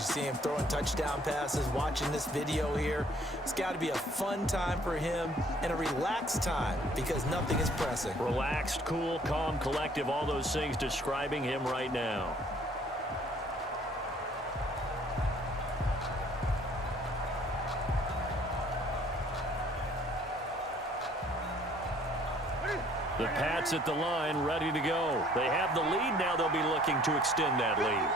You see him throwing touchdown passes, watching this video here. It's got to be a fun time for him and a relaxed time because nothing is pressing. Relaxed, cool, calm, collective, all those things describing him right now. The Pats at the line, ready to go. They have the lead now. They'll be looking to extend that lead.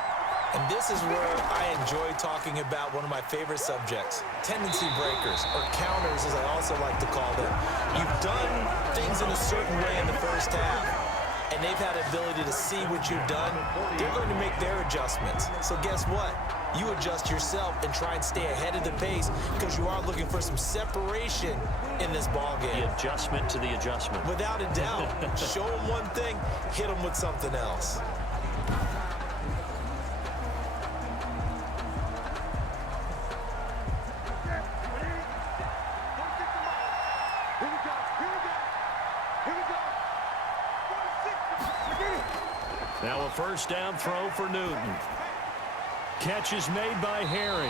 And this is where I enjoy talking about one of my favorite subjects, tendency breakers, or counters as I also like to call them. You've done things in a certain way in the first half, and they've had the ability to see what you've done. They're going to make their adjustments. So guess what? You adjust yourself and try and stay ahead of the pace because you are looking for some separation in this ball game. The adjustment to the adjustment. Without a doubt. Show them one thing, hit them with something else. Now a first down throw for Newton. Catch is made by Harry.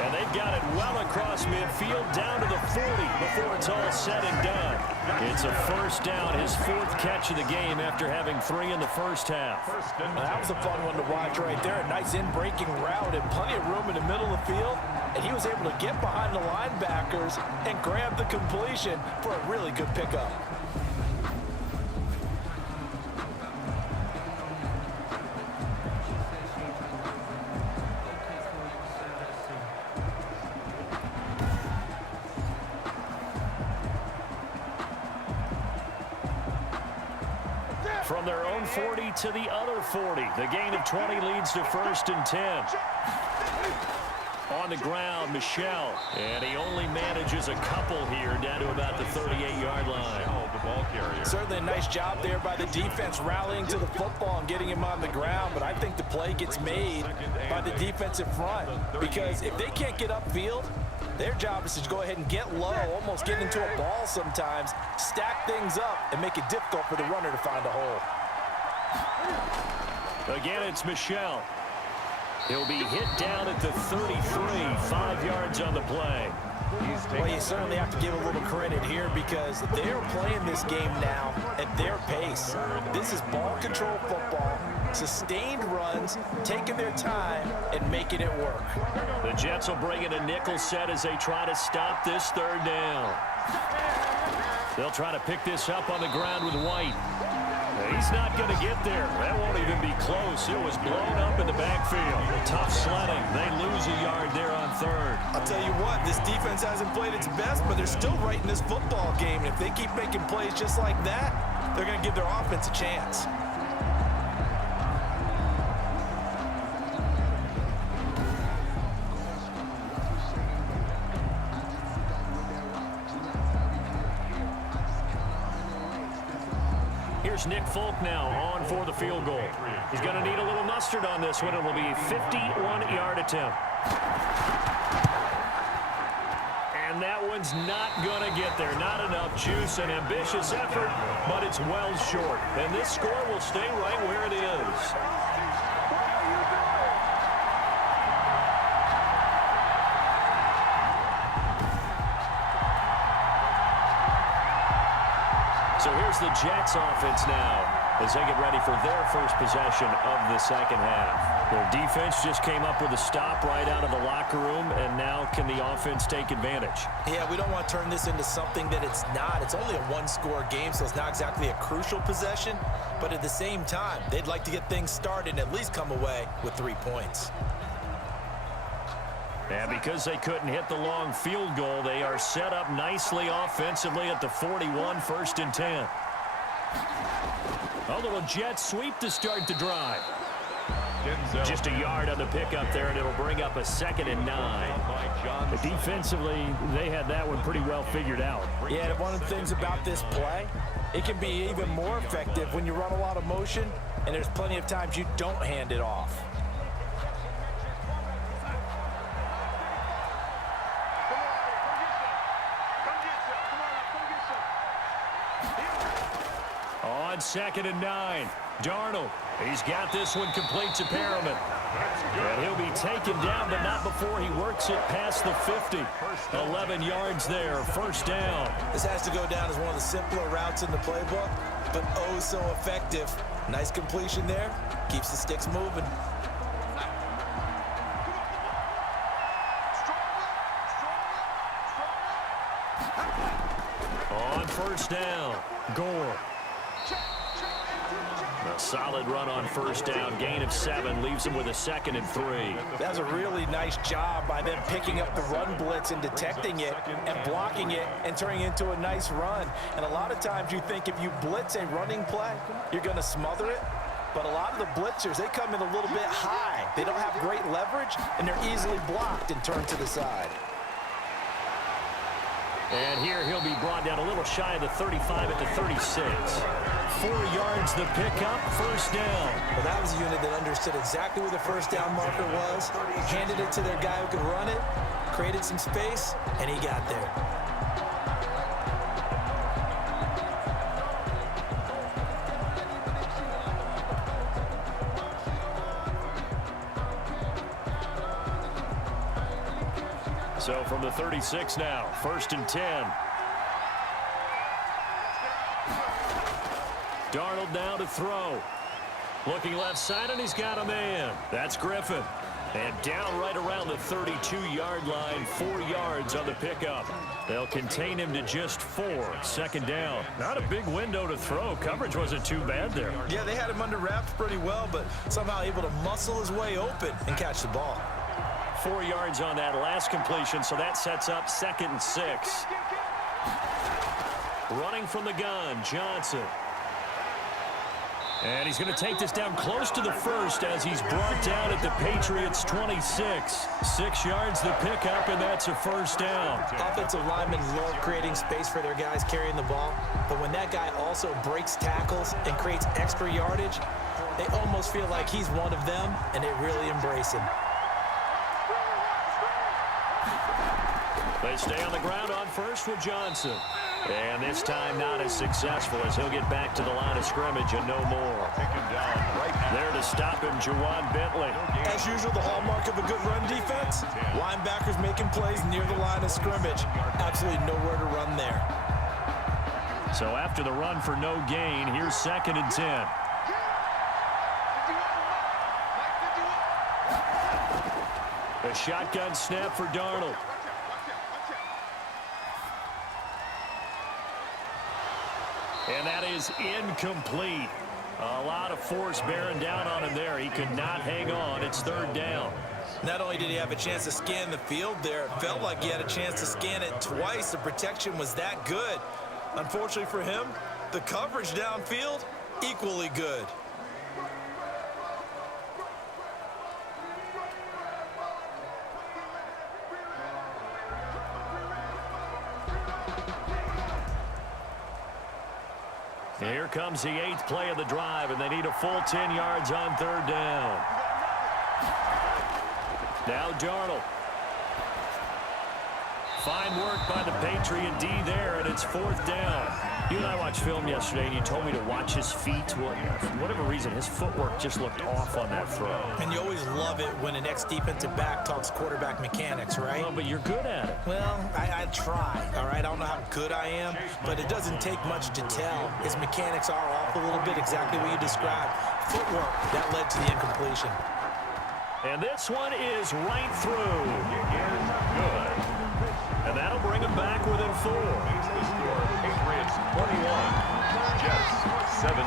And they've got it well across midfield down to the 40 before it's all said and done. It's a first down, his fourth catch of the game after having 3 in the first half. That was a fun one to watch right there. A nice in-breaking route and plenty of room in the middle of the field. And he was able to get behind the linebackers and grab the completion for a really good pickup. From their own 40 to the other 40. The gain of 20 leads to 1st and 10. On the ground, Michel. And he only manages a couple here down to about the 38-yard line. The ball carrier. Certainly a nice job there by the defense rallying to the football and getting him on the ground. But I think the play gets made by the defensive front. Because if they can't get upfield, their job is to go ahead and get low, almost get into a ball sometimes, stack things up, and make it difficult for the runner to find a hole. Again, it's Michel. He'll be hit down at the 33, 5 yards on the play. Well, you certainly have to give a little credit here because they're playing this game now at their pace. This is ball control football, sustained runs, taking their time, and making it work. The Jets will bring in a nickel set as they try to stop this third down. They'll try to pick this up on the ground with White. He's not going to get there. That won't even be close. It was blown up in the backfield. Tough sledding. They lose a yard there on 3rd. I'll tell you what, this defense hasn't played its best, but they're still right in this football game. And if they keep making plays just like that, they're going to give their offense a chance. Here's Nick Folk now on for the field goal. He's going to need a little mustard on this one. It will be a 51-yard attempt. And that one's not going to get there. Not enough juice, an ambitious effort, but it's well short. And this score will stay right where it is. So here's the Jets offense now as they get ready for their first possession of the second half. Their defense just came up with a stop right out of the locker room, and now can the offense take advantage? Yeah, we don't want to turn this into something that it's not. It's only a one-score game, so it's not exactly a crucial possession. But at the same time, they'd like to get things started and at least come away with 3 points. And because they couldn't hit the long field goal, they are set up nicely offensively at the 41, 1st and 10. A little jet sweep to start the drive. Just a yard on the pickup there, and it'll bring up a 2nd and 9. But defensively, they had that one pretty well figured out. Yeah, one of the things about this play, it can be even more effective when you run a lot of motion, and there's plenty of times you don't hand it off. On 2nd and 9, Darnold. He's got this one complete to Perriman. And he'll be be taken down, but not before he works it past the 50. 11 yards there, first down. This has to go down as one of the simpler routes in the playbook, but oh so effective. Nice completion there. Keeps the sticks moving. On first down, Gore. A solid run on first down. Gain of 7 leaves him with a 2nd and 3. That was a really nice job by them picking up the run blitz and detecting it and blocking it and turning it into a nice run. And a lot of times you think if you blitz a running play, you're going to smother it. But a lot of the blitzers, they come in a little bit high. They don't have great leverage, and they're easily blocked and turned to the side. And here he'll be brought down a little shy of the 35 at the 36. 4 yards the pickup, first down. Well, that was a unit that understood exactly where the first down marker was, handed it to their guy who could run it, created some space, and he got there. So from the 36 now, 1st and 10. Darnold now to throw. Looking left side, and he's got a man. That's Griffin. And down right around the 32-yard line, 4 yards on the pickup. They'll contain him to just 4. 2nd down. Not a big window to throw. Coverage wasn't too bad there. Yeah, they had him under wraps pretty well, but somehow able to muscle his way open and catch the ball. 4 yards on that last completion, so that sets up 2nd and 6. Running from the gun, Johnson. And he's going to take this down close to the 1st as he's brought down at the Patriots' 26. 6 yards the pickup, and that's a first down. Offensive linemen love creating space for their guys carrying the ball, but when that guy also breaks tackles and creates extra yardage, they almost feel like he's one of them, and they really embrace him. They stay on the ground on first with Johnson. And this time not as successful as he'll get back to the line of scrimmage and no more. There to stop him, Juwan Bentley. As usual, the hallmark of a good run defense, linebackers making plays near the line of scrimmage. Absolutely nowhere to run there. So after the run for no gain, here's 2nd and 10. A shotgun snap for Darnold. And that is incomplete. A lot of force bearing down on him there. He could not hang on. It's 3rd down. Not only did he have a chance to scan the field there, it felt like he had a chance to scan it twice. The protection was that good. Unfortunately for him, the coverage downfield, equally good. Here comes the 8th play of the drive, and they need a full 10 yards on 3rd down. Now Darnold. Fine work by the Patriot D there, and it's 4th down. You and I watched film yesterday, and you told me to watch his feet. Well, for whatever reason, his footwork just looked off on that throw. And you always love it when an ex-defensive back talks quarterback mechanics, right? Well, but you're good at it. Well, I try, all right? I don't know how good I am, but it doesn't take much to tell. His mechanics are off a little bit, exactly what you described. Footwork, that led to the incompletion. And this one is right through. Good. And that'll bring him back within 4. Patriots 21, Jets 17.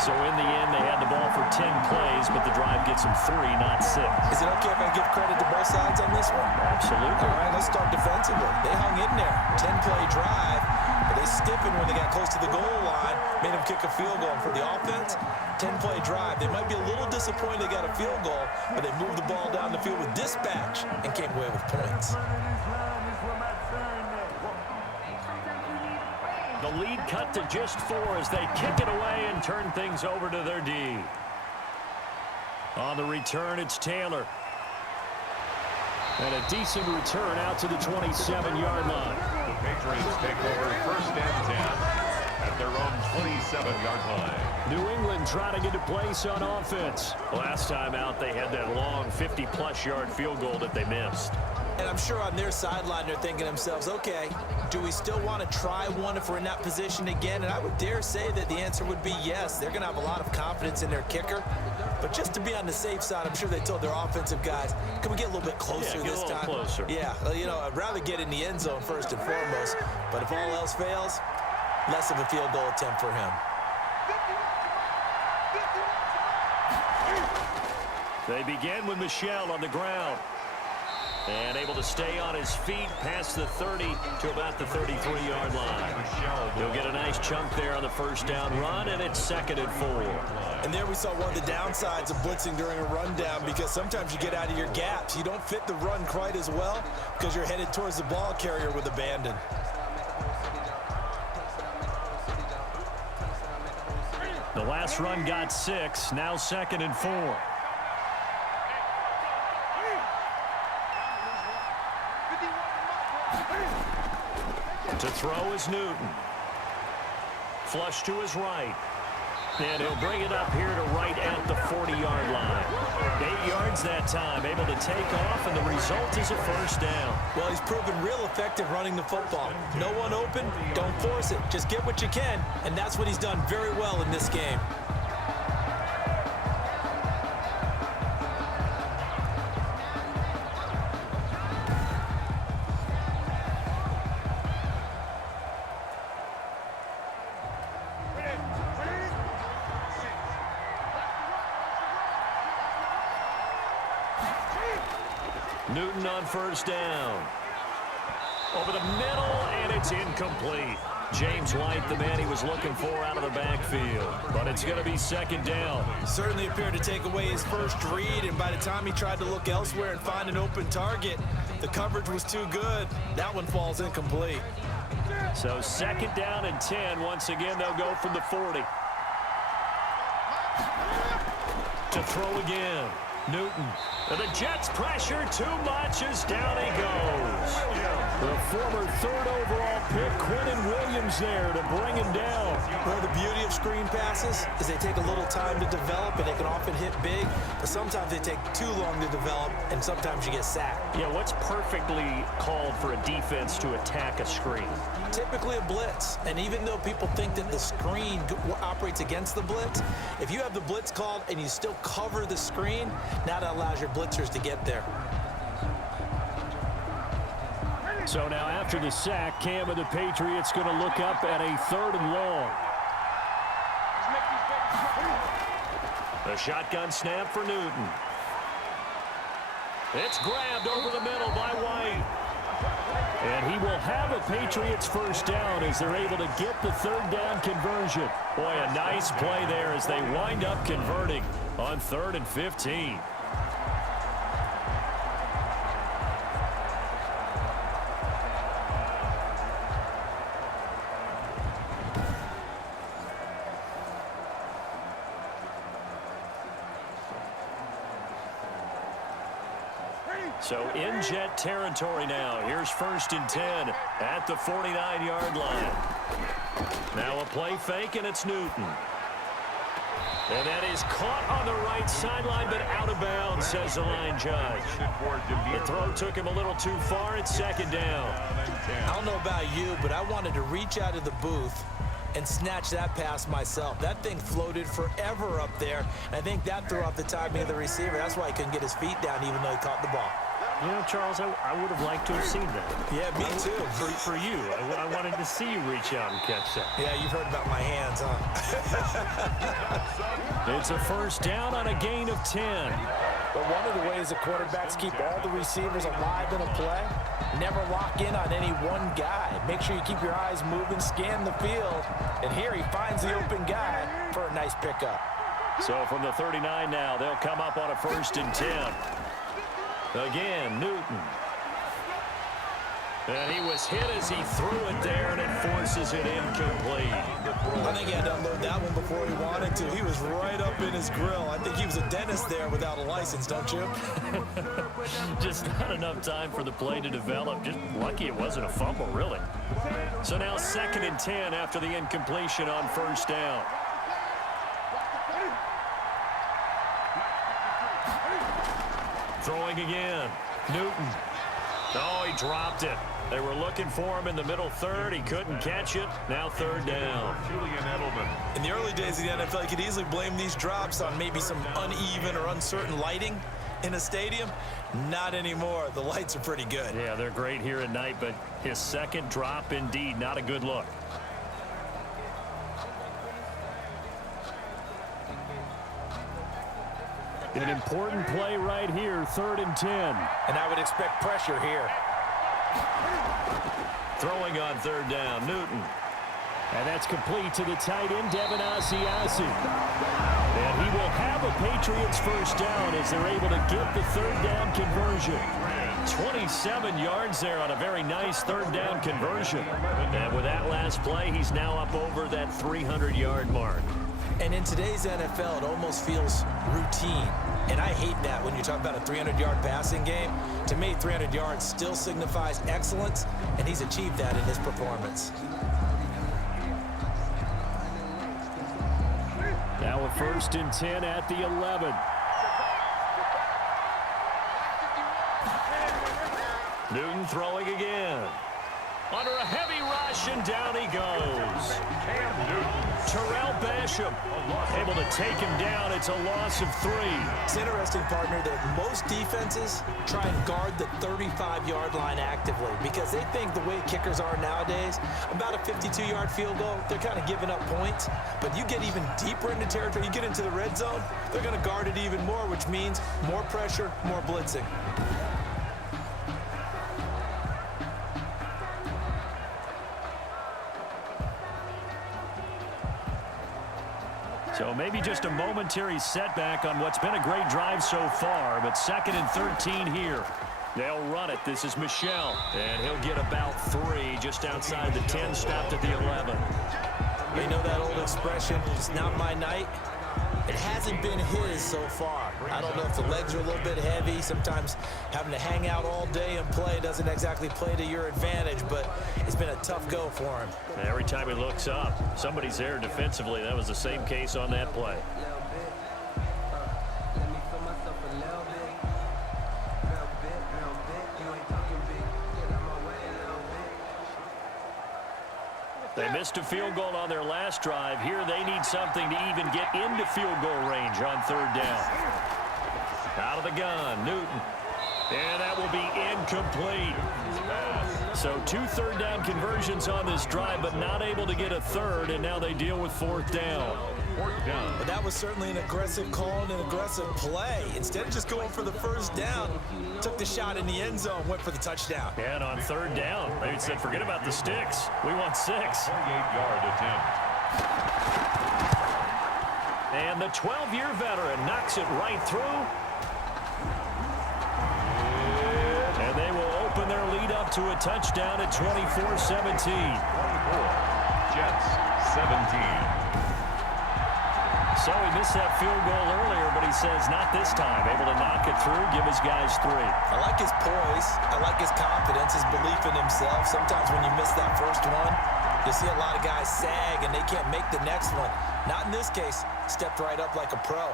So in the end, they had the ball for 10 plays, but the drive gets them 3, not 6. Is it okay if I give credit to both sides on this one? Absolutely. All right, let's start defensively. They hung in there. 10-play drive, but they stiffened when they got close to the goal line, made them kick a field goal. For the offense, 10-play drive. They might be a little disappointed they got a field goal, but they moved the ball down the field with dispatch and came away with points. The lead cut to just 4 as they kick it away and turn things over to their D. On the return, it's Taylor. And a decent return out to the 27-yard line. The Patriots take over 1st and 10 at at their own 27-yard line. New England trying to get a place on offense. Last time out, they had that long 50-plus yard field goal that they missed. And I'm sure on their sideline they're thinking to themselves, okay, do we still want to try one if we're in that position again? And I would dare say that the answer would be yes. They're going to have a lot of confidence in their kicker. But just to be on the safe side, I'm sure they told their offensive guys, can we get a little bit closer this time? Closer. Yeah, you know, I'd rather get in the end zone first and foremost. But if all else fails, less of a field goal attempt for him. They begin with Michel on the ground. And able to stay on his feet past the 30 to about the 33-yard line. He'll get a nice chunk there on the first down run, and it's 2nd and 4. And there we saw one of the downsides of blitzing during a rundown, because sometimes you get out of your gaps. You don't fit the run quite as well because you're headed towards the ball carrier with abandon. The last run got 6, now 2nd and 4. To throw is Newton. Flush to his right. And he'll bring it up here to right at the 40-yard line. 8 yards that time, able to take off, and the result is a first down. Well, he's proven real effective running the football. No one open, don't force it. Just get what you can, and that's what he's done very well in this game. Newton on first down. Over the middle, and it's incomplete. James White, the man he was looking for out of the backfield. But it's going to be 2nd down. Certainly appeared to take away his first read, and by the time he tried to look elsewhere and find an open target, the coverage was too good. That one falls incomplete. So 2nd down and 10. Once again, they'll go from the 40. To throw again. Newton. And the Jets pressure too much as down he goes. The former 3rd overall pick, Quentin Williams, there to bring him down. Well, the beauty of screen passes is they take a little time to develop, and they can often hit big, but sometimes they take too long to develop, and sometimes you get sacked. Yeah, what's perfectly called for a defense to attack a screen? Typically a blitz, and even though people think that the screen operates against the blitz, if you have the blitz called and you still cover the screen, now that allows your blitzers to get there. So now after the sack, Cam of the Patriots going to look up at a 3rd and long. The shotgun snap for Newton. It's grabbed over the middle by White. And he will have a Patriots first down as they're able to get the 3rd down conversion. Boy, a nice play there as they wind up converting on 3rd and 15. So in Jet territory now. Here's 1st and 10 at the 49-yard line. Now a play fake, and it's Newton. And that is caught on the right sideline, but out of bounds, says the line judge. The throw took him a little too far. It's 2nd down. I don't know about you, but I wanted to reach out of the booth and snatch that pass myself. That thing floated forever up there, and I think that threw off the timing of the receiver. That's why he couldn't get his feet down even though he caught the ball. You know, Charles, I would have liked to have seen that. Yeah, me too. For you. I wanted to see you reach out and catch that. Yeah, you've heard about my hands, huh? It's a first down on a gain of 10. But one of the ways the quarterbacks keep all the receivers alive in a play, never lock in on any one guy. Make sure you keep your eyes moving, scan the field. And here he finds the open guy for a nice pickup. So from the 39 now, they'll come up on a 1st and 10. Again, Newton. And he was hit as he threw it there, and it forces it incomplete. I think he had to unload that one before he wanted to. He was right up in his grill. I think he was a dentist there without a license, don't you? Just not enough time for the play to develop. Just lucky it wasn't a fumble, really. So now 2nd and 10 after the incompletion on first down. Throwing again. Newton. Oh, he dropped it. They were looking for him in the middle third. He couldn't catch it. Now 3rd down. In the early days of the NFL, you could easily blame these drops on maybe some uneven or uncertain lighting in a stadium. Not anymore. The lights are pretty good. Yeah, they're great here at night, but his 2nd drop, indeed, not a good look. An important play right here, 3rd and 10. And I would expect pressure here. Throwing on 3rd down, Newton. And that's complete to the tight end, Devin Asiasi. And he will have a Patriots first down as they're able to get the 3rd down conversion. 27 yards there on a very nice 3rd down conversion. And with that last play, he's now up over that 300-yard mark. And in today's NFL, it almost feels routine. And I hate that when you talk about a 300-yard passing game. To me, 300 yards still signifies excellence, and he's achieved that in his performance. Now a 1st and 10 at the 11. Newton throwing again. Under a heavy rush, and down he goes. Terrell Basham able to take him down. It's a loss of 3. It's interesting, partner, that most defenses try and guard the 35-yard line actively because they think the way kickers are nowadays, about a 52-yard field goal, they're kind of giving up points. But you get even deeper into territory, you get into the red zone, they're going to guard it even more, which means more pressure, more blitzing. So maybe just a momentary setback on what's been a great drive so far, but 2nd and 13 here. They'll run it. This is Michel, and he'll get about 3 just outside the 10, stopped at the 11. You know that old expression, it's not my night? It hasn't been his so far. I don't know if the legs are a little bit heavy. Sometimes having to hang out all day and play doesn't exactly play to your advantage, but it's been a tough go for him. And every time he looks up, somebody's there defensively. That was the same case on that play. They missed a field goal on their last drive. Here they need something to even get into field goal range on 3rd down. Out of the gun, Newton. And that will be incomplete. So 2 3rd down conversions on this drive, but not able to get a 3rd, and now they deal with 4th down. But that was certainly an aggressive call and an aggressive play. Instead of just going for the first down, took the shot in the end zone, went for the touchdown. And on 3rd down, they said, forget about the sticks. We want 6. 28-yard attempt. And the 12-year veteran knocks it right through. And they will open their lead up to a touchdown at 24-17. 24. Jets, 17. So he missed that field goal earlier, but he says not this time. Able to knock it through, give his guys 3. I like his poise. I like his confidence, his belief in himself. Sometimes when you miss that first one, you see a lot of guys sag and they can't make the next one. Not in this case. Stepped right up like a pro.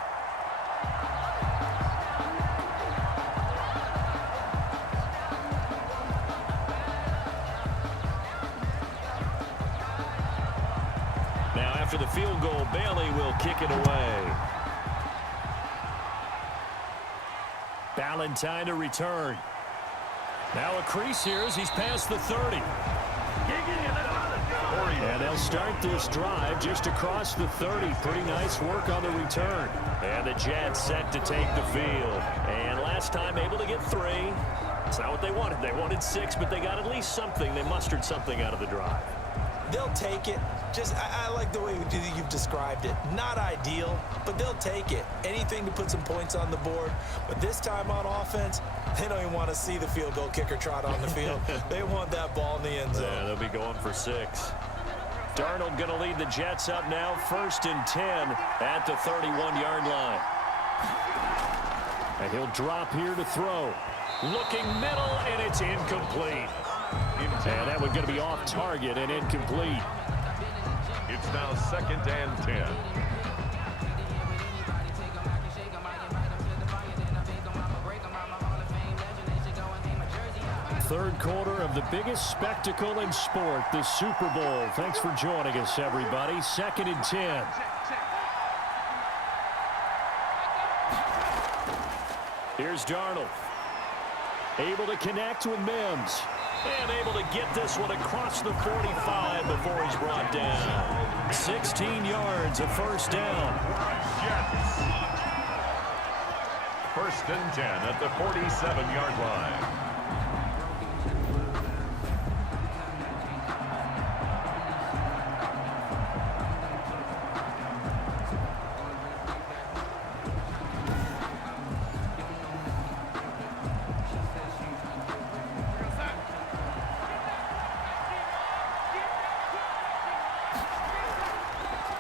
After the field goal, Bailey will kick it away. Ballantyne to return. Now a crease here as he's past the 30. And they'll start this drive just across the 30. Pretty nice work on the return. And the Jets set to take the field. And last time able to get 3. It's not what they wanted. They wanted 6, but they got at least something. They mustered something out of the drive. They'll take it. I like the way you've described it. Not ideal, but they'll take it. Anything to put some points on the board. But this time on offense, they don't even want to see the field goal kicker trot on the field. They want that ball in the end zone. Yeah, they'll be going for 6. Darnold going to lead the Jets up now, 1st and 10 at the 31-yard line. And he'll drop here to throw. Looking middle, and it's incomplete. And that one's going to be off target and incomplete. It's now 2nd and 10. Third quarter of the biggest spectacle in sport, the Super Bowl. Thanks for joining us, everybody. 2nd and 10. Here's Darnold. Able to connect with Mims. And able to get this one across the 45 before he's brought down. 16 yards, a first down. Jets. 1st and 10 at the 47-yard line.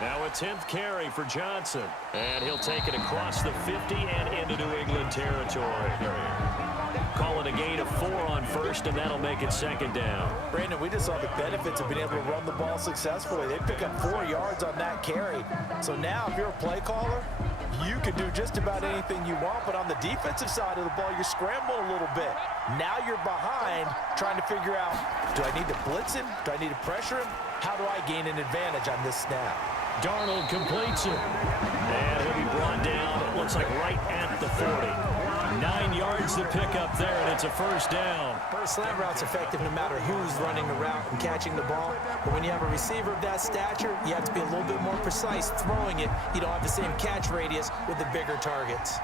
Now a 10th carry for Johnson. And he'll take it across the 50 and into New England territory. Calling a gain of 4 on first, and that'll make it 2nd down. Brandon, we just saw the benefits of being able to run the ball successfully. They pick up 4 yards on that carry. So now if you're a play caller, you can do just about anything you want, but on the defensive side of the ball, you're scrambling a little bit. Now you're behind trying to figure out, do I need to blitz him? Do I need to pressure him? How do I gain an advantage on this snap? Darnold completes it. And he'll be brought down, it looks like right at the 40. 9 yards to pick up there, and it's a first down. Slant route's effective no matter who's running the route and catching the ball. But when you have a receiver of that stature, you have to be a little bit more precise throwing it. You don't have the same catch radius with the bigger targets.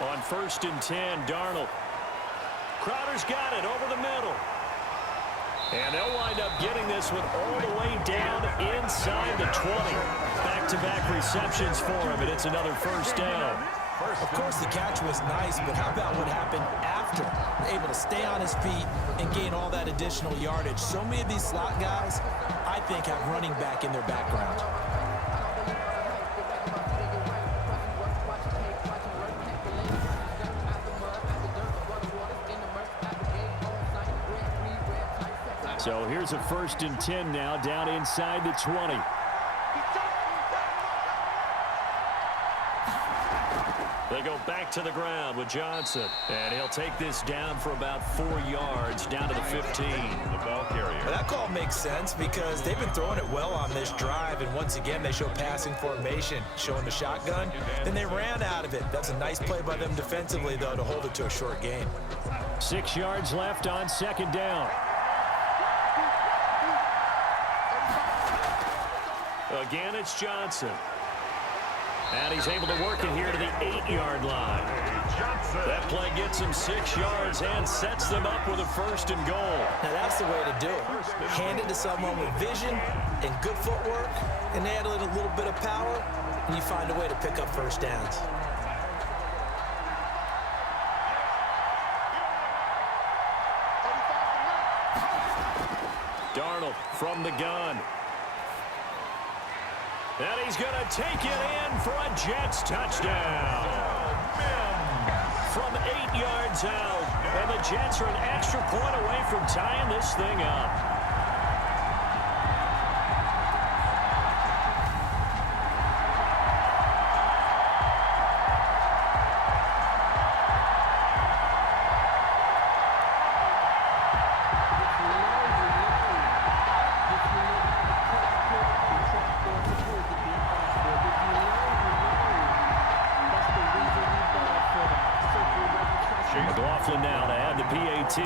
On 1st and 10, Darnold. Crowder's got it over the middle. And they'll wind up getting this one all the way down inside the 20. Back-to-back receptions for him, and it's another first down. Of course, the catch was nice, but how about what happened after? Able to stay on his feet and gain all that additional yardage. So many of these slot guys, I think, have running back in their background. So here's a 1st and 10 now, down inside the 20. They go back to the ground with Johnson. And he'll take this down for about 4 yards, down to the 15. The ball carrier. Well, that call makes sense because they've been throwing it well on this drive. And once again, they show passing formation, showing the shotgun. Then they ran out of it. That's a nice play by them defensively, though, to hold it to a short gain. 6 yards left on 2nd down. Again, it's Johnson. And he's able to work it here to the 8-yard line. That play gets him 6 yards and sets them up with a 1st and goal. Now, that's the way to do it. Hand it to someone with vision and good footwork, and add a little bit of power, and you find a way to pick up first downs. Darnold from the gun. And he's going to take it in for a Jets touchdown. From 8 yards out. And the Jets are an extra point away from tying this thing up. McLaughlin now to add the PAT.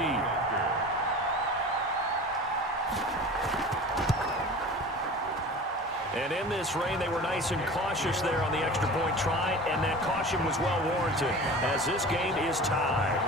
And in this rain, they were nice and cautious there on the extra point try, and that caution was well warranted as this game is tied.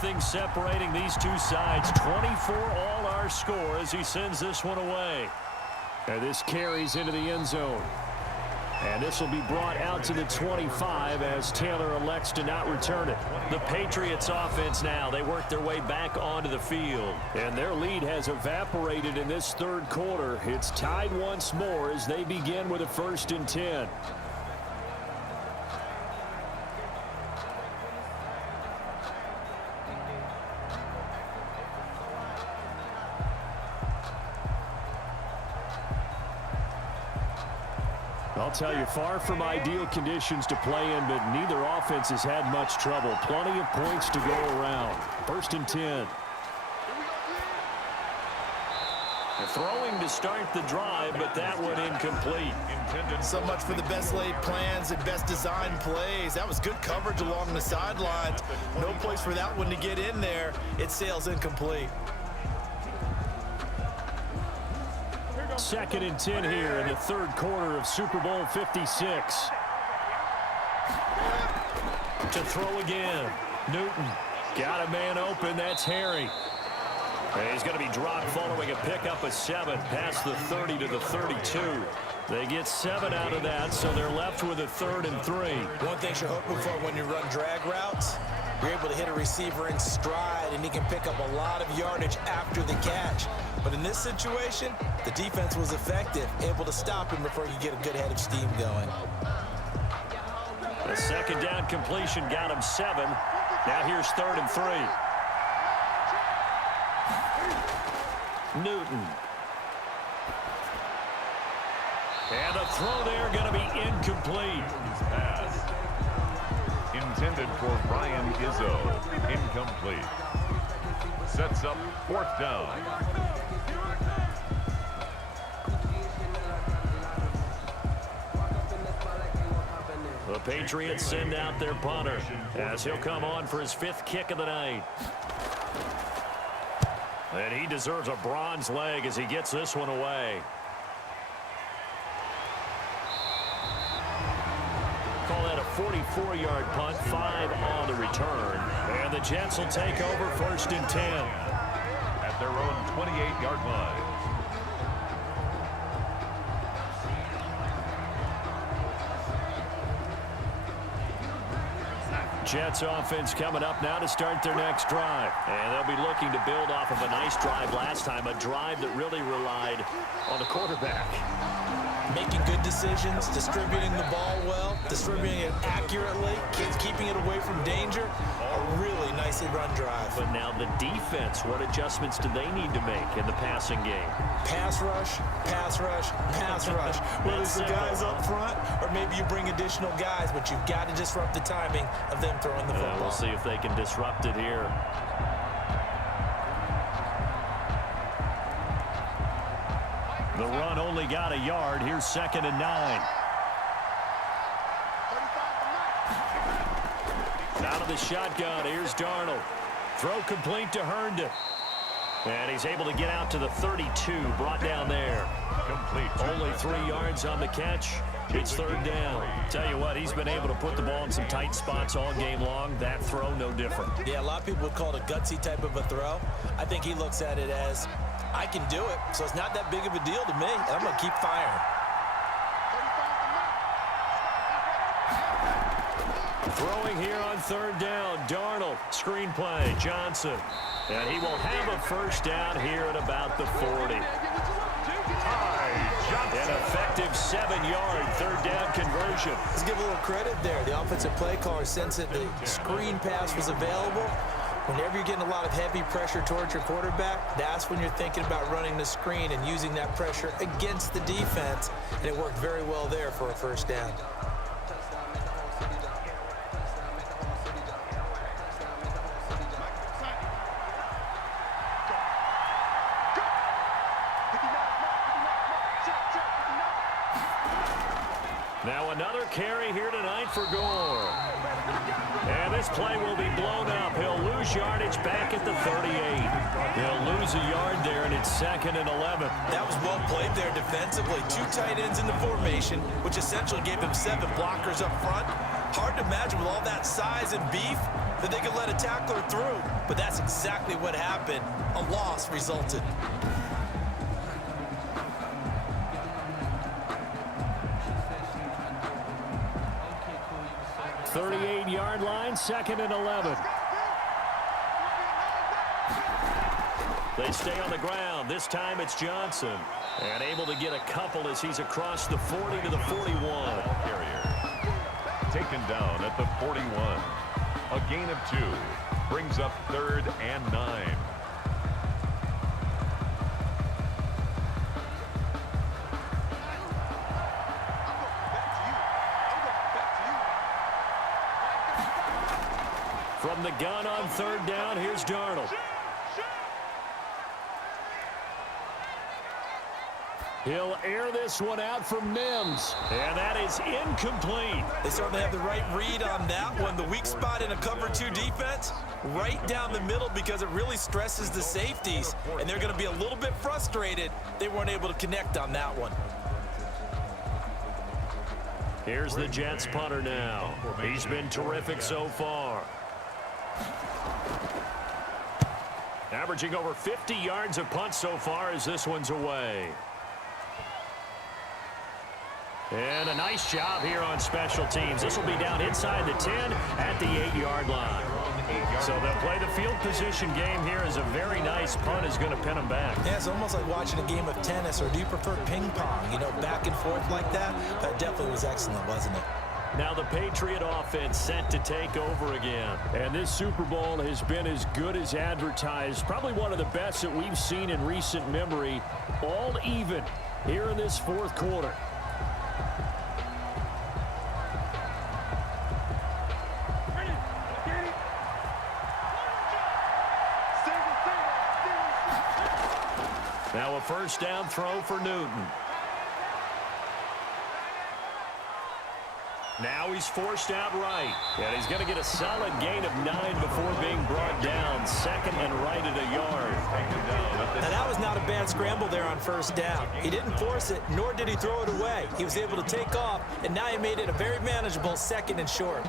Nothing separating these two sides. 24 all our score as he sends this one away. And this carries into the end zone. And this will be brought out to the 25 as Taylor elects to not return it. The Patriots offense now, they work their way back onto the field. And their lead has evaporated in this third quarter. It's tied once more as they begin with a 1st and 10. I'll tell you, far from ideal conditions to play in, but neither offense has had much trouble. Plenty of points to go around. 1st and 10. Throwing to start the drive, but that one incomplete. So much for the best laid plans and best designed plays. That was good coverage along the sidelines. No place for that one to get in there. It sails incomplete. 2nd and 10 here in the third quarter of Super Bowl 56. To throw again. Newton got a man open. That's Harry. And he's going to be dropped following a pickup of 7 past the 30 to the 32. They get 7 out of that, so they're left with a 3rd and 3. One thing you're hoping for when you run drag routes, you're able to hit a receiver in stride, and he can pick up a lot of yardage after the catch. But in this situation, the defense was effective, able to stop him before you get a good head of steam going. The 2nd down completion got him 7. Now here's 3rd and 3. Newton. And the throw there going to be incomplete. Pass. Intended for Ryan Izzo. Incomplete. Sets up 4th down. The Patriots send out their punter as he'll come on for his 5th kick of the night. And he deserves a bronze leg as he gets this one away. Call that a 44-yard punt, 5 on the return. And the Jets will take over 1st and 10. At their own 28-yard line. Jets offense coming up now to start their next drive. And they'll be looking to build off of a nice drive last time, a drive that really relied on the quarterback. Making good decisions, distributing the ball well, distributing it accurately, keeping it away from danger. A really nicely run drive. But now the defense, what adjustments do they need to make in the passing game? Pass rush, pass rush, pass rush. Whether it's the guys up front or maybe you bring additional guys, but you've got to disrupt the timing of them throwing the football. We'll see if they can disrupt it here. The run only got a yard. Here's 2nd and 9. Out of the shotgun, here's Darnold. Throw complete to Herndon. And he's able to get out to the 32, brought down there. Complete. Only 3 yards on the catch. It's 3rd down. Tell you what, he's been able to put the ball in some tight spots all game long. That throw, no different. Yeah, a lot of people would call it a gutsy type of a throw. I think he looks at it as, I can do it, so it's not that big of a deal to me, and I'm going to keep firing. Throwing here on 3rd down, Darnold, screen play, Johnson. And he will have a 1st down here at about the 40. An effective 7-yard 3rd down conversion. Let's give a little credit there. The offensive play caller sensed that the screen pass was available. Whenever you're getting a lot of heavy pressure towards your quarterback, that's when you're thinking about running the screen and using that pressure against the defense. And it worked very well there for a 1st down. Now another carry here tonight for Gore. And this play will be blown up. He'll lose yardage back at the 38. He'll lose a yard there, and it's 2nd and 11. That was well played there defensively. 2 tight ends in the formation, which essentially gave him 7 blockers up front. Hard to imagine with all that size and beef that they could let a tackler through. But that's exactly what happened. A loss resulted. 38-yard line, 2nd and 11. They stay on the ground. This time it's Johnson. And able to get a couple as he's across the 40 to the 41. Carrier. Taken down at the 41. A gain of 2. Brings up 3rd and 9. From the gun on 3rd down, here's Darnold. He'll air this one out for Mims. And that is incomplete. They certainly have the right read on that one. The weak spot in a cover 2 defense, right down the middle because it really stresses the safeties. And they're going to be a little bit frustrated they weren't able to connect on that one. Here's the Jets punter now. He's been terrific so far. Averaging over 50 yards a punt so far as this one's away. And a nice job here on special teams. This will be down inside the 10 at the 8-yard line. So they'll play the field position game here as a very nice punt is going to pin them back. Yeah, it's almost like watching a game of tennis, or do you prefer ping pong? You know, back and forth like that? That definitely was excellent, wasn't it? Now the Patriot offense set to take over again. And this Super Bowl has been as good as advertised. Probably one of the best that we've seen in recent memory. All even here in this 4th quarter. Now a 1st down throw for Newton. Now he's forced out right. And he's going to get a solid gain of 9 before being brought down. 2nd and right at a yard. Now that was not a bad scramble there on 1st down. He didn't force it, nor did he throw it away. He was able to take off, and now he made it a very manageable 2nd and short.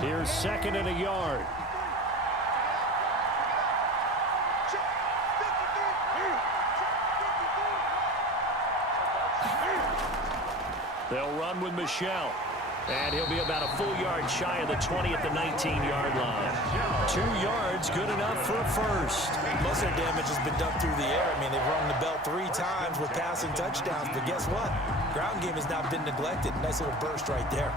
Here's 2nd and a yard. They'll run with Michelle. And he'll be about a full yard shy of the 20 at the 19-yard line. 2 yards, good enough for a 1st. Most of their damage has been done through the air. I mean, they've rung the bell 3 times with passing touchdowns. But guess what? Ground game has not been neglected. Nice little burst right there.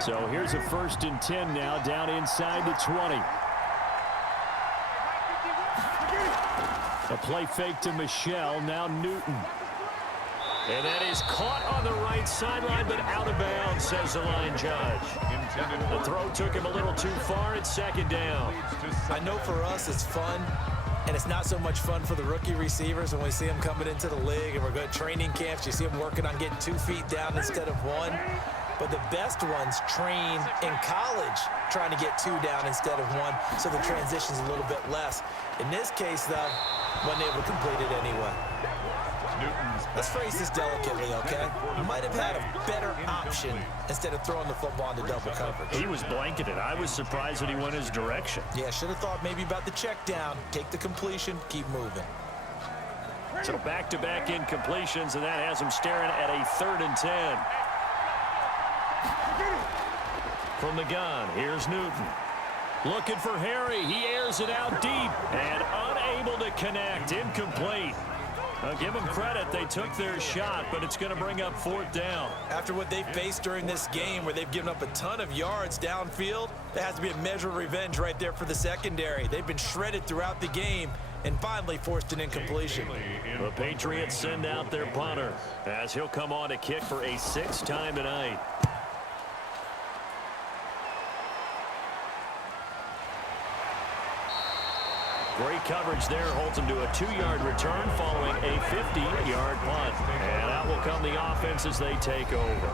So here's a 1st and 10 now, down inside the 20. A play fake to Michelle, now Newton. And that is caught on the right sideline, but out of bounds, says the line judge. The throw took him a little too far. It's 2nd down. I know for us it's fun, and it's not so much fun for the rookie receivers when we see them coming into the league and we're going to training camps. You see them working on getting 2 feet down instead of 1. But the best ones train in college trying to get 2 down instead of 1, so the transition's a little bit less. In this case, though, wasn't able to complete it anyway. Let's phrase this delicately, okay? Might have had a better option instead of throwing the football into double coverage. He was blanketed. I was surprised that he went his direction. Yeah, should have thought maybe about the check down, take the completion, keep moving. So back-to-back incompletions, and that has him staring at a 3rd and 10. From the gun, here's Newton. Looking for Harry. He airs it out deep and unable to connect. Incomplete. I'll give them credit. They took their shot, but it's going to bring up 4th down. After what they faced during this game where they've given up a ton of yards downfield, there has to be a measure of revenge right there for the secondary. They've been shredded throughout the game and finally forced an incompletion. The Patriots send out their punter as he'll come on to kick for a 6th time tonight. Great coverage there. Holds him to a 2-yard return following a 50-yard punt. And out will come the offense as they take over.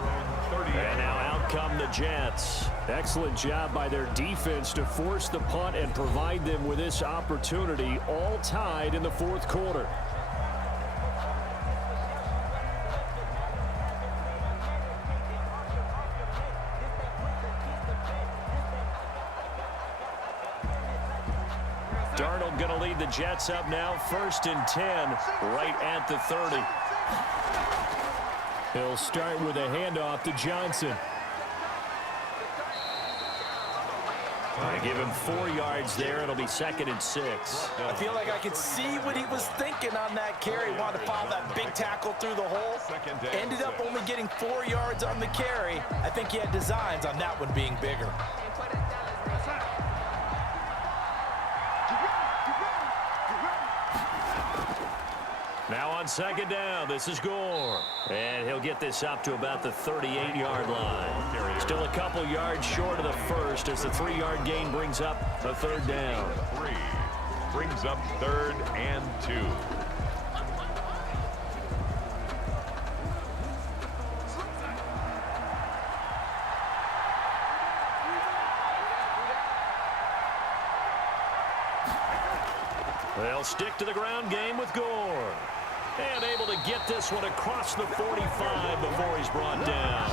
And now out come the Jets. Excellent job by their defense to force the punt and provide them with this opportunity, all tied in the fourth quarter. Darnold going to lead the Jets up now, 1st and 10, right at the 30. He'll start with a handoff to Johnson. They give him 4 yards there. It'll be 2nd and 6. I feel like I could see what he was thinking on that carry. Wanted to follow that big tackle through the hole. Ended up only getting 4 yards on the carry. I think he had designs on that one being bigger. Now on 2nd down, this is Gore. And he'll get this up to about the 38-yard line. Still a couple yards short of the first as the 3-yard gain brings up a 3rd down. 3 brings up 3rd and 2. They'll stick to the ground game with Gore. And able to get this one across the 45 before he's brought down.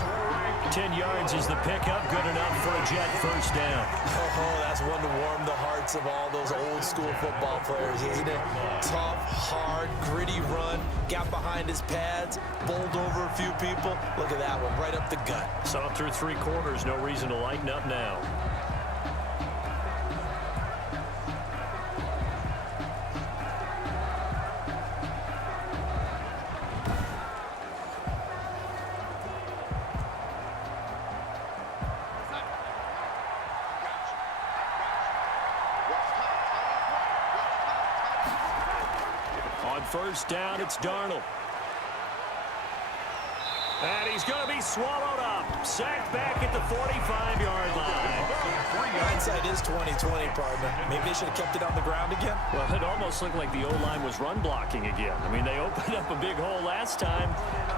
10 yards is the pickup. Good enough for a Jet 1st down. Oh, that's one to warm the hearts of all those old school football players, isn't it? Tough, hard, gritty run. Got behind his pads, bowled over a few people. Look at that one, right up the gut. Saw through 3 quarters. No reason to lighten up now. On 1st down, it's Darnold. And he's going to be swallowed up. Sacked back at the 45-yard line. Hindsight is 20/20, partner. Maybe they should have kept it on the ground again. Well, it almost looked like the O-line was run blocking again. I mean, they opened up a big hole last time.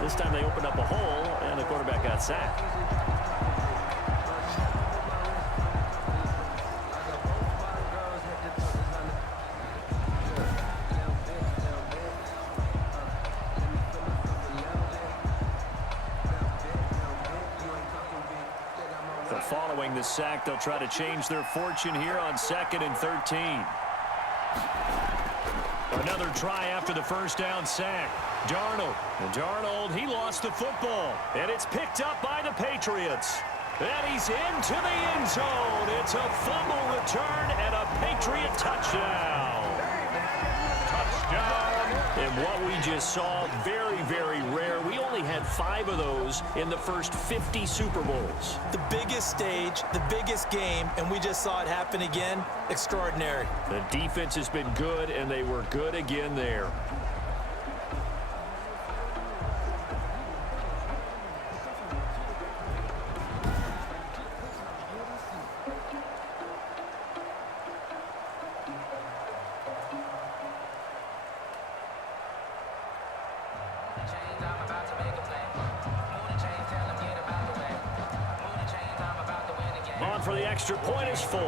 This time they opened up a hole, and the quarterback got sacked. Following the sack, they'll try to change their fortune here on 2nd and 13. Another try after the 1st down sack. Darnold. And Darnold, he lost the football. And it's picked up by the Patriots. And he's into the end zone. It's a fumble return and a Patriot touchdown. Touchdown. And what we just saw, very, very rare. We only had 5 of those in the first 50 Super Bowls. The biggest stage, the biggest game, and we just saw it happen again. Extraordinary. The defense has been good, and they were good again there. On for the extra point is Folk.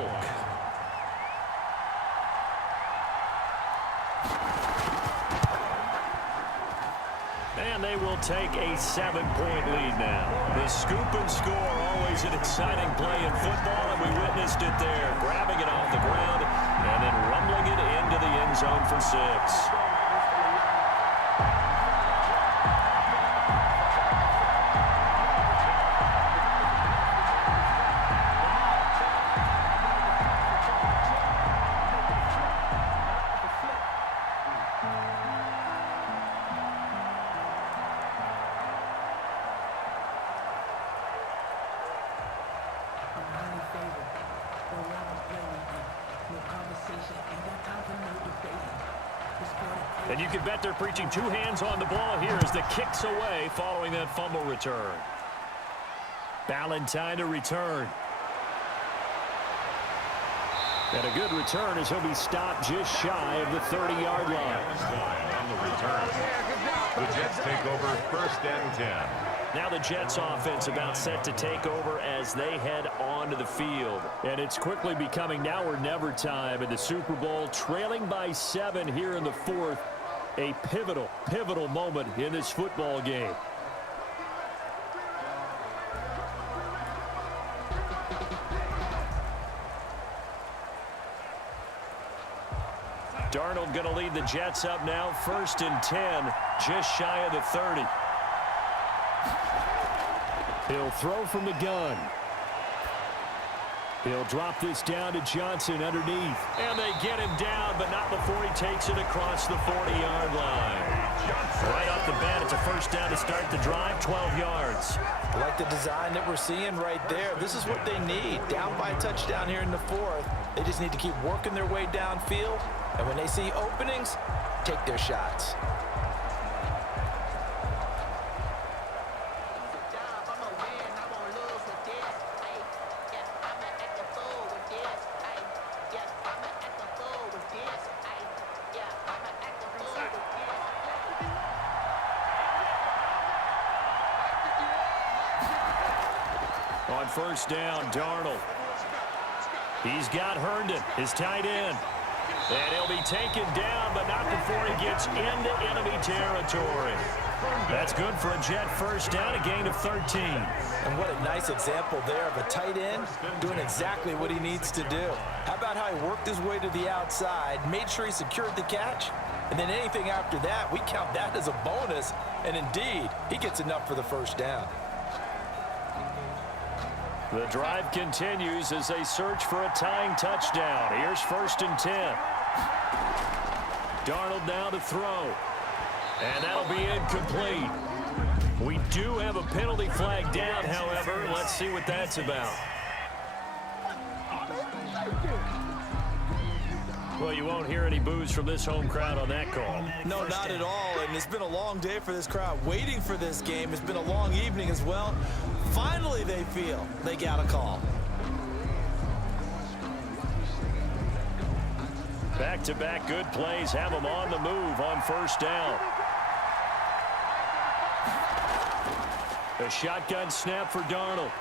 And they will take a 7-point lead now. The scoop and score, always an exciting play in football, and we witnessed it there. Grabbing it off the ground and then rumbling it into the end zone for 6. And you can bet they're preaching 2 hands on the ball here as the kick's away following that fumble return. Ballantyne to return. And a good return as he'll be stopped just shy of the 30-yard line. On the return, the Jets take over 1st and 10. Now the Jets offense about set to take over as they head onto the field. And it's quickly becoming now or never time in the Super Bowl, trailing by 7 here in the 4th. A pivotal moment in this football game. Darnold going to lead the Jets up now, 1st and 10, just shy of the 30. He'll throw from the gun. He'll drop this down to Johnson underneath. And they get him down, but not before he takes it across the 40-yard line. Right off the bat, it's a 1st down to start the drive, 12 yards. I like the design that we're seeing right there. This is what they need. Down by a touchdown here in the 4th. They just need to keep working their way downfield. And when they see openings, take their shots. On 1st down, Darnold. He's got Herndon, his tight end. And he'll be taken down, but not before he gets into enemy territory. That's good for a Jet 1st down, a gain of 13. And what a nice example there of a tight end doing exactly what he needs to do. How about how he worked his way to the outside, made sure he secured the catch, and then anything after that, we count that as a bonus. And indeed, he gets enough for the 1st down. The drive continues as they search for a tying touchdown. Here's 1st and 10. Darnold now to throw. And that'll be incomplete. We do have a penalty flag down, however. Let's see what that's about. Well, you won't hear any boos from this home crowd on that call. No, not at all. And it's been a long day for this crowd waiting for this game. It's been a long evening as well. Finally, they feel they got a call. Back-to-back good plays have them on the move on 1st down. A shotgun snap for Darnold.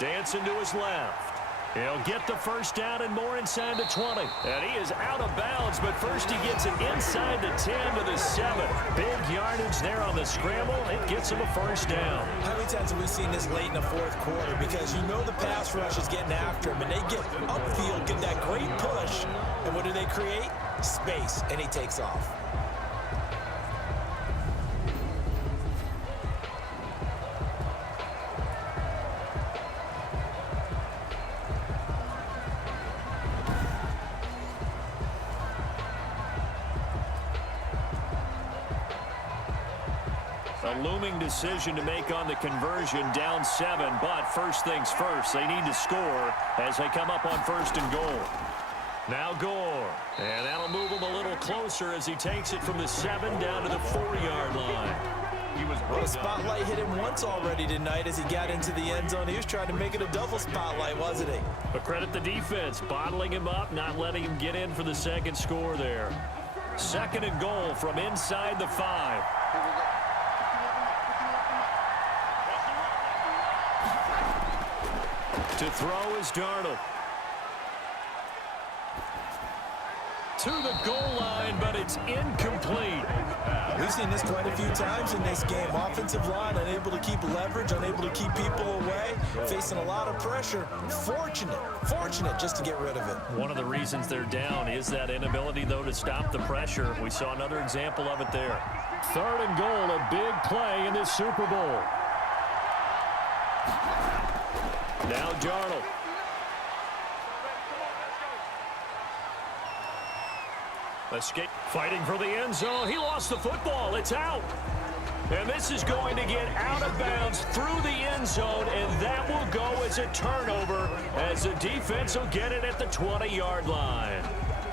Dancing to his left. He'll get the 1st down and more inside the 20. And he is out of bounds, but first he gets it inside the 10 to the 7. Big yardage there on the scramble. It gets him a 1st down. How many times have we seen this late in the 4th quarter? Because you know the pass rush is getting after him, and they get upfield, get that great push. And what do they create? Space, and he takes off. A looming decision to make on the conversion, down 7, but first things first, they need to score as they come up on 1st and goal. Now Gore, and that'll move him a little closer as he takes it from the 7 down to the 4-yard line. The spotlight hit him once already tonight as he got into the end zone. He was trying to make it a double spotlight, wasn't he? But credit the defense, bottling him up, not letting him get in for the 2nd score there. 2nd and goal from inside the 5. To throw is Darnold. To the goal line, but it's incomplete. We've seen this quite a few times in this game. Offensive line unable to keep leverage, unable to keep people away, facing a lot of pressure. Fortunate just to get rid of it. One of the reasons they're down is that inability, though, to stop the pressure. We saw another example of it there. 3rd and goal, a big play in this Super Bowl. Now Darnold. Escape, fighting for the end zone. He lost the football. It's out. And this is going to get out of bounds through the end zone, and that will go as a turnover as the defense will get it at the 20-yard line.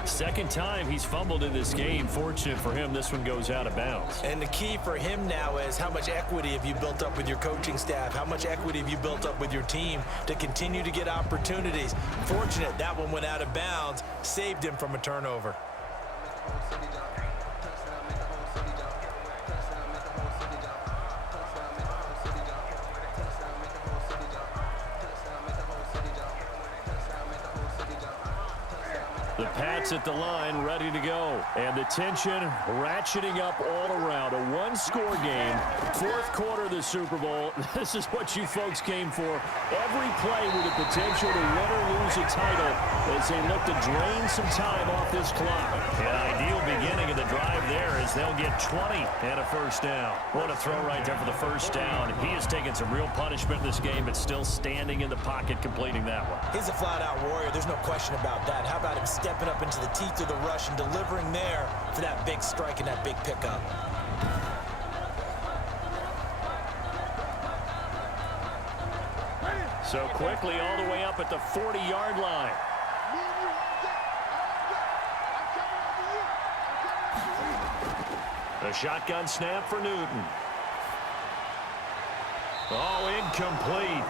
Second time he's fumbled in this game. Fortunate for him, this one goes out of bounds. And the key for him now is how much equity have you built up with your coaching staff? How much equity have you built up with your team to continue to get opportunities? Fortunate that one went out of bounds, saved him from a turnover. The Pats at the line, ready to go. And the tension ratcheting up all around. A one-score game, fourth quarter of the Super Bowl. This is what you folks came for. Every play with the potential to win or lose a title as they look to drain some time off this clock. An ideal beginning of the drive there as they'll get 20 and a first down. What a throw right there for the first down. He has taken some real punishment in this game, but still standing in the pocket completing that one. He's a flat-out warrior. There's no question about that. How about him stepping up into the teeth of the rush and delivering there for that big strike and that big pickup? So quickly all the way up at the 40-yard line. A shotgun snap for Newton. Oh, incomplete.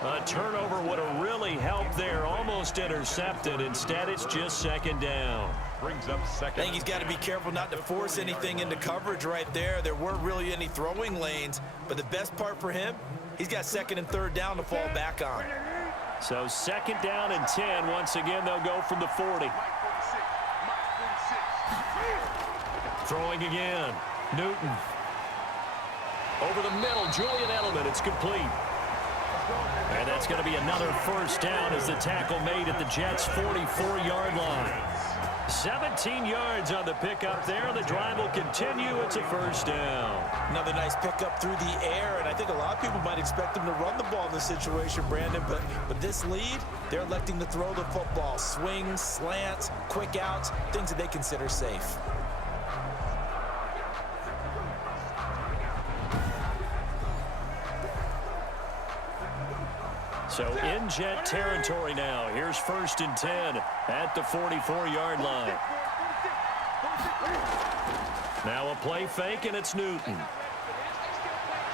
A turnover would have really helped there. Almost intercepted. Instead, it's just second down. Brings up second. I think he's got to be careful not to force anything into coverage right there. There weren't really any throwing lanes. But the best part for him, he's got second and third down to fall back on. So second down and 10. Once again, they'll go from the 40. Throwing again. Newton. Over the middle, Julian Edelman. It's complete. And that's going to be another first down as the tackle made at the Jets' 44-yard line. 17 yards on the pickup there. The drive will continue. It's a first down. Another nice pickup through the air, and I think a lot of people might expect him to run the ball in this situation, Brandon, but with this lead, they're electing to throw the football. Swings, slants, quick outs, things that they consider safe. So in Jet territory now. Here's first and 10 at the 44-yard line. Now a play fake, and it's Newton.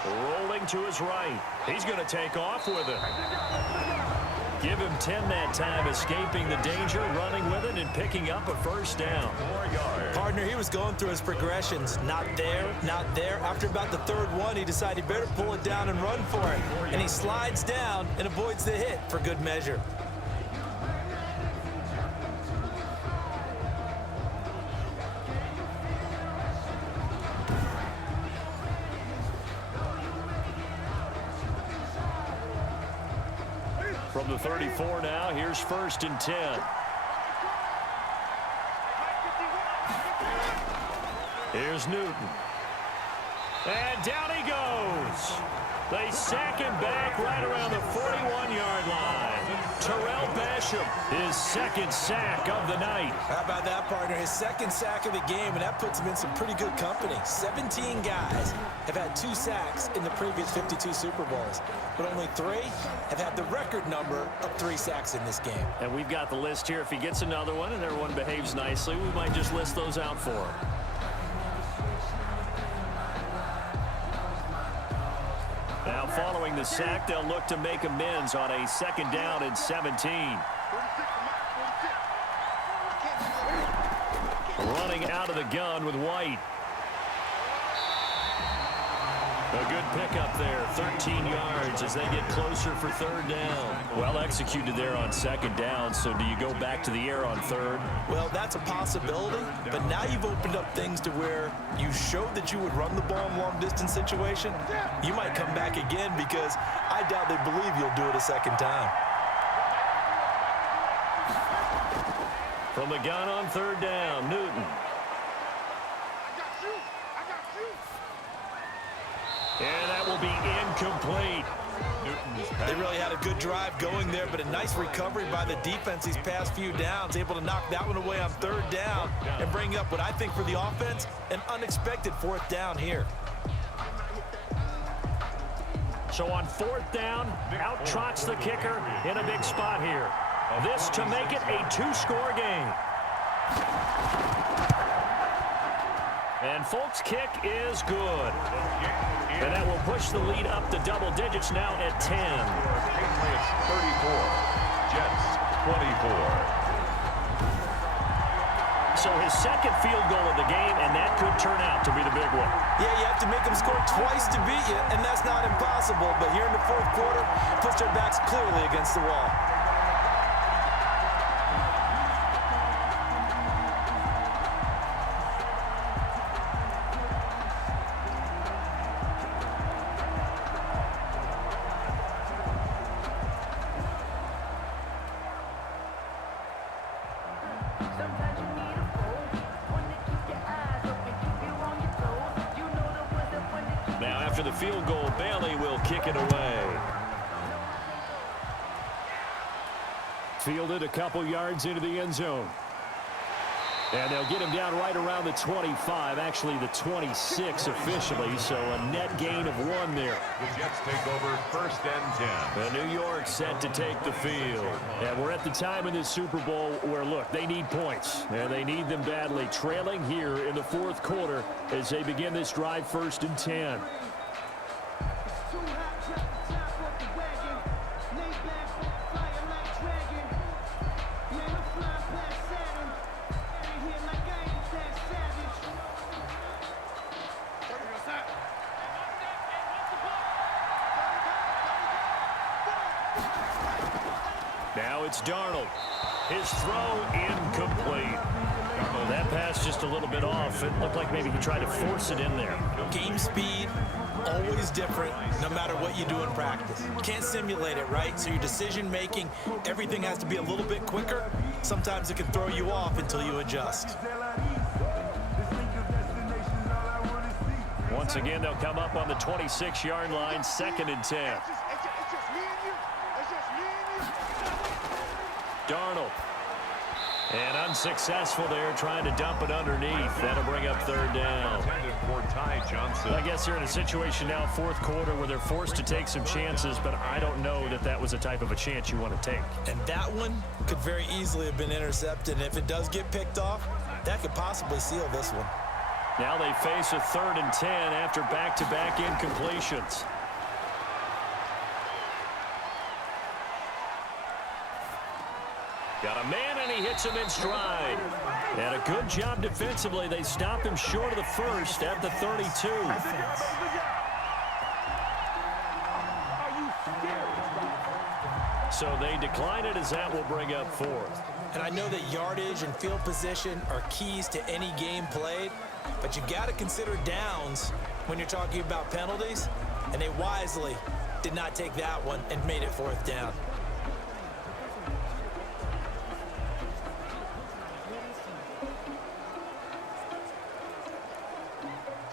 Rolling to his right. He's going to take off with it. Give him 10 that time, escaping the danger, running with it, and picking up a first down. 4 yards. Partner, he was going through his progressions. Not there, not there. After about the third one, he decided he better pull it down and run for it. And he slides down and avoids the hit for good measure. From the 34 now, here's first and 10. Here's Newton. And down he goes. They sack him back right around the 41-yard line. Terrell Basham, his second sack of the night. How about that, partner? His second sack of the game, and that puts him in some pretty good company. 17 guys have had 2 sacks in the previous 52 Super Bowls, but only 3 have had the record number of 3 sacks in this game. And we've got the list here. If he gets another one and everyone behaves nicely, we might just list those out for him. Now following the sack, they'll look to make amends on a second down and 17. Running out of the gun with White. A good pickup there, 13 yards as they get closer for third down. Well executed there on second down, so do you go back to the air on third? Well, that's a possibility, but now you've opened up things to where you showed that you would run the ball in long-distance situation. You might come back again because I doubt they believe you'll do it a second time. From the gun on third down, Newton. And that will be incomplete. They really had a good drive going there, but a nice recovery by the defense these past few downs, able to knock that one away on third down and bring up what I think for the offense, an unexpected fourth down here. So on fourth down, out trots the kicker in a big spot here. This to make it a 2-score game. And Folk's kick is good. And that will push the lead up to double digits now at 10. Patriots 34, Jets 24. So his second field goal of the game, and that could turn out to be the big one. Yeah, you have to make them score twice to beat you, and that's not impossible. But here in the fourth quarter, puts their backs clearly against the wall. Now, after the field goal, Bailey will kick it away. Fielded a couple yards into the end zone. And they'll get him down right around the 25, actually the 26 officially, so a net gain of 1 there. The Jets take over 1st and 10. And New York set to take the field. And we're at the time in this Super Bowl where, look, they need points, and they need them badly, trailing here in the fourth quarter as they begin this drive 1st and 10. Now it's Darnold. His throw incomplete. That pass just a little bit off. It looked like maybe he tried to force it in there. Game speed, always different, no matter what you do in practice. You can't simulate it, right? So your decision making, everything has to be a little bit quicker. Sometimes it can throw you off until you adjust. Once again, they'll come up on the 26-yard line, 2nd and 10. Darnold. And unsuccessful there, trying to dump it underneath. That'll bring up 3rd down. For Ty Johnson. I guess they're in a situation now, fourth quarter, where they're forced to take some chances, but I don't know that that was the type of a chance you want to take. And that one could very easily have been intercepted. And if it does get picked off, that could possibly seal this one. Now they face a 3rd and 10 after back-to-back incompletions. Got a man, and he hits him in stride. And a good job defensively. They stop him short of the first at the 32. So they decline it as that will bring up 4th. And I know that yardage and field position are keys to any game played, but you got to consider downs when you're talking about penalties, and they wisely did not take that one and made it 4th down.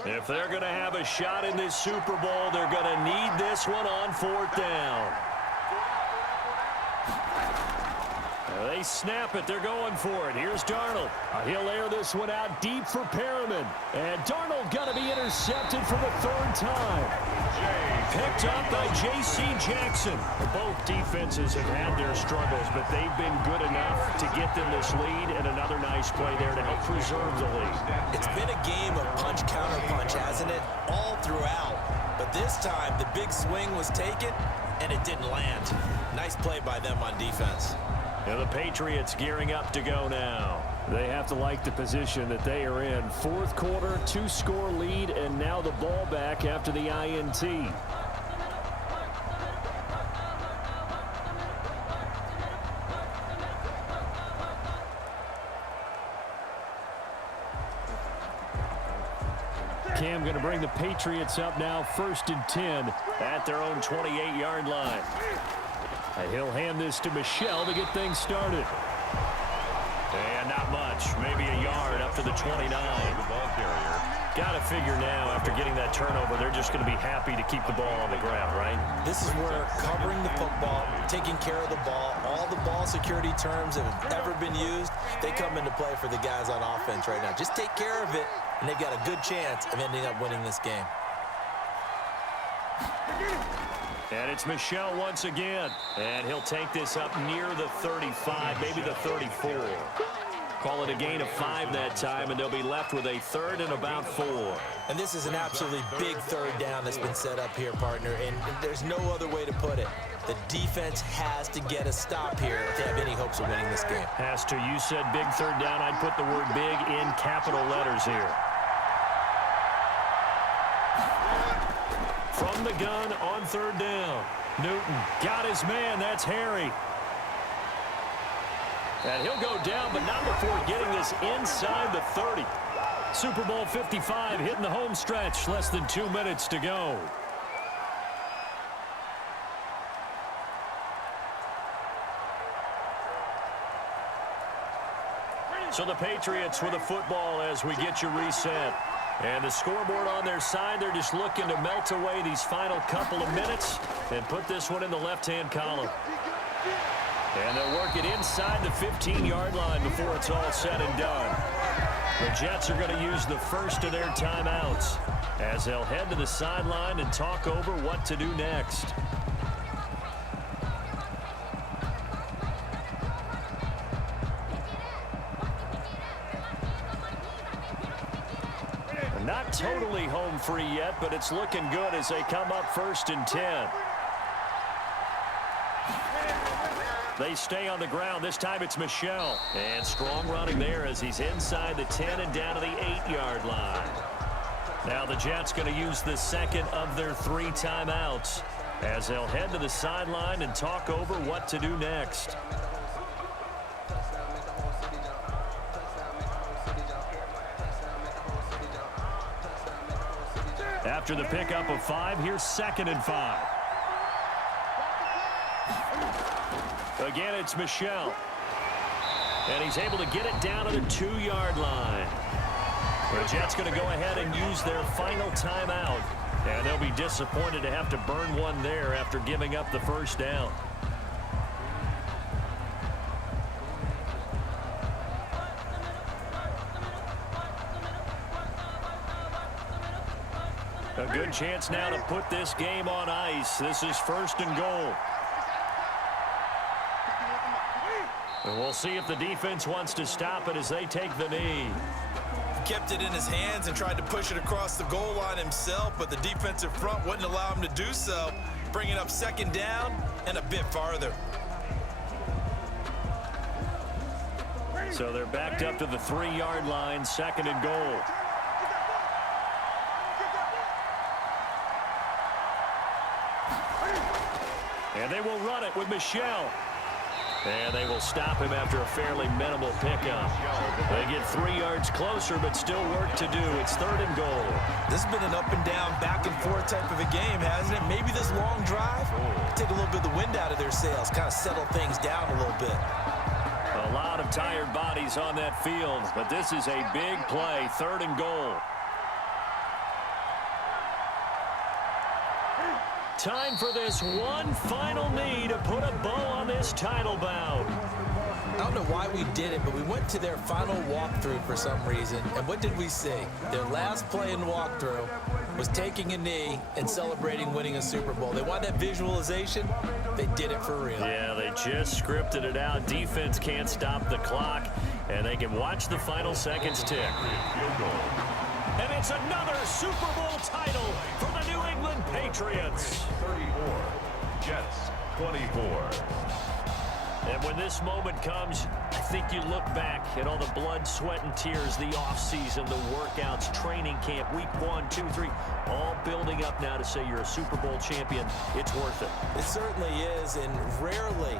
If they're going to have a shot in this Super Bowl, they're going to need this one on 4th down. They snap it. They're going for it. Here's Darnold. He'll air this one out deep for Perriman. And Darnold going to be intercepted for the 3rd time. Picked up by J.C. Jackson. Both defenses have had their struggles, but they've been good enough to get them this lead, and another nice play there to help preserve the lead. It's been a game of punch-counter-punch, hasn't it? All throughout. But this time, the big swing was taken, and it didn't land. Nice play by them on defense. And the Patriots gearing up to go now. They have to like the position that they are in. Fourth quarter, 2-score lead, and now the ball back after the INT. Cam going to bring the Patriots up now, 1st and 10 at their own 28-yard line. He'll hand this to Michel to get things started. And not much, maybe a yard up to the 29. The ball carrier. Got to figure now, after getting that turnover, they're just going to be happy to keep the ball on the ground, right? This is where covering the football, taking care of the ball, all the ball security terms that have ever been used, they come into play for the guys on offense right now. Just take care of it, and they've got a good chance of ending up winning this game. And it's Michel once again. And he'll take this up near the 35, maybe the 34. Call it a gain of 5 that time, and they'll be left with a 3rd and about 4. And this is an absolutely big 3rd down that's been set up here, partner, and there's no other way to put it. The defense has to get a stop here to have any hopes of winning this game. Has to. You said big 3rd down. I'd put the word big in capital letters here. From the gun on 3rd down. Newton got his man. That's Harry. And he'll go down, but not before getting this inside the 30. Super Bowl 55 hitting the home stretch. Less than 2 minutes to go. So the Patriots with the football as we get you reset. And the scoreboard on their side, they're just looking to melt away these final couple of minutes and put this one in the left-hand column. And they'll work it inside the 15-yard line before it's all said and done. The Jets are going to use the first of their timeouts as they'll head to the sideline and talk over what to do next. Not totally home free yet, but it's looking good as they come up 1st and 10. They stay on the ground. This time it's Michel. And strong running there as he's inside the 10 and down to the 8-yard line. Now the Jets going to use the second of their 3 timeouts as they'll head to the sideline and talk over what to do next. After the pickup of 5, here's 2nd and 5. Again, it's Michel. And he's able to get it down to the 2-yard line. The Jets going to go ahead and use their final timeout. And they'll be disappointed to have to burn one there after giving up the 1st down. A good chance now to put this game on ice. This is 1st and goal. And we'll see if the defense wants to stop it as they take the knee. Kept it in his hands and tried to push it across the goal line himself, but the defensive front wouldn't allow him to do so, bringing up 2nd down and a bit farther. So they're backed up to the 3-yard line, 2nd and goal. And they will run it with Michel. And they will stop him after a fairly minimal pickup. They get 3 yards closer, but still work to do. It's 3rd and goal. This has been an up and down, back and forth type of a game, hasn't it? Maybe this long drive, take a little bit of the wind out of their sails, kind of settle things down a little bit. A lot of tired bodies on that field, but this is a big play, 3rd and goal. Time for this one final knee to put a bow on this title bout. I don't know why we did it, but we went to their final walkthrough for some reason. And what did we see? Their last play in walkthrough was taking a knee and celebrating winning a Super Bowl. They want that visualization. They did it for real. Yeah, they just scripted it out. Defense can't stop the clock, and they can watch the final seconds tick. And it's another Super Bowl title for the New England Patriots. 34, Jets 24. And when this moment comes, I think you look back at all the blood, sweat, and tears, the offseason, the workouts, training camp, week 1, 2, 3, all building up now to say you're a Super Bowl champion. It's worth it. It certainly is, and rarely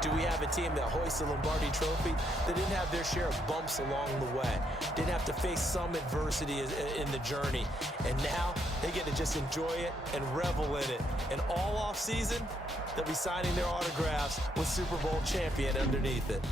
do we have a team that hoists the Lombardi Trophy that didn't have their share of bumps along the way, didn't have to face some adversity in the journey, and now they get to just enjoy it and revel in it. And all off season, they'll be signing their autographs with Super Bowl champion underneath it.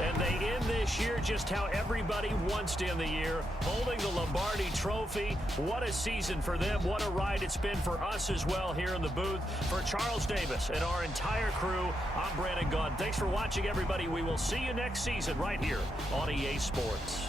And they end this year just how everybody wants to end the year, holding the Lombardi Trophy. What a season for them. What a ride it's been for us as well here in the booth. For Charles Davis and our entire crew, I'm Brandon Gaudin. Thanks for watching, everybody. We will see you next season right here on EA Sports.